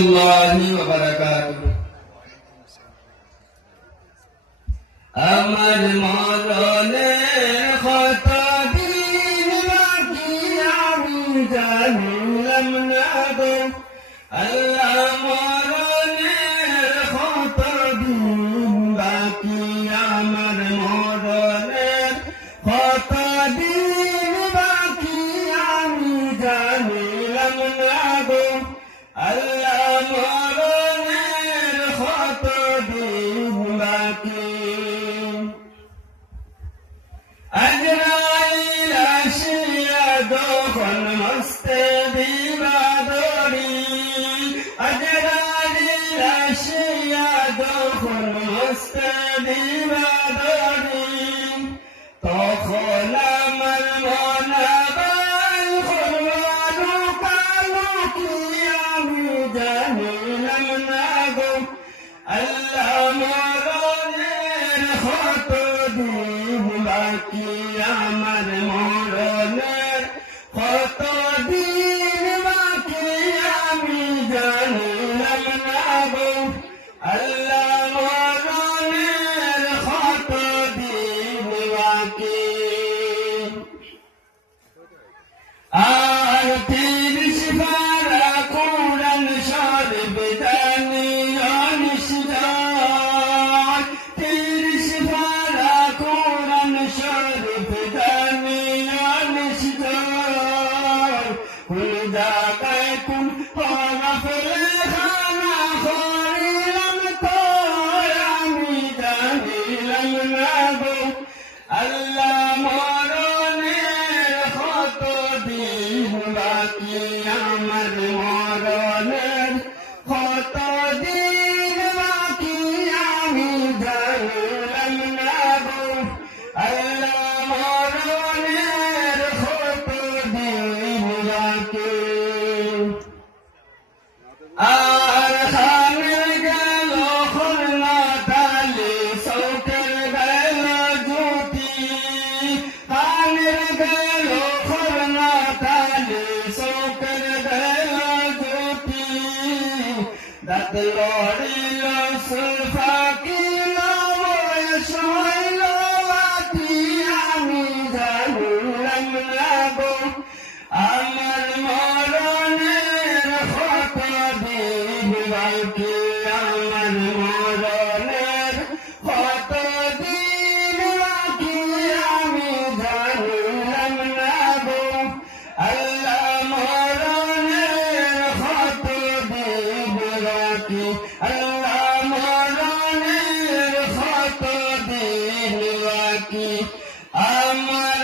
রাহমাতুল্লাহি ওয়া বারাকাতুহু। আমার মরণের কত দিন বাকি আমি জানলাম না গো আল্লাহ, মরণের কত দিন বাকি আমার মরণের কত দিন বাকি আমি জানলাম না গো আল্লাহ, মরণের কত দিন বাকি। আজরাইল আসিয়া যখন মস্তে বিবাদরি, আজরাইল আসিয়া যখন মস্তে বিবাদরি, তখন আমার মনাবাই করবানো কালো কি আমি জানিলাম না গো আল্লাহ, মরণের কত দিন বাকি আমার মরণের কত দিন বাকি আমি জানিলাম না গো আল্লাহ, মরণের কত দিন বাকি। আর 30 পারা কোরআন শরীফ জানিয়া নিশান, 30 পারা কোরআন শরীফ জানিয়া নিশান, কোন জায়গায় কোন হরফ লেখানা করিলাম তো আমি জানিলাম না গো আল্লাহ, মরণের কত দিন বাকি আমার মরণের কত দিন বাকি আমি জানলাম না গো আল্লাহ, মরণের কত দিন বাকি। আর খানের গেল খুলনা তালে চৌকের গেল জুতি, খানের গেল খুলনা তালে চৌকের গেল জুতি, দাঁত লড়িল সুফাকিল বয়স হইল বাতি আমি জানলাম না গো আমার মরণের কত দিন বাকি আমার মরণের কত দিন বাকি আমি জানলাম না গো আল্লাহ, মরণের কত দিন বাকি আল্লাহ, মরণের কত দিন বাকি আমার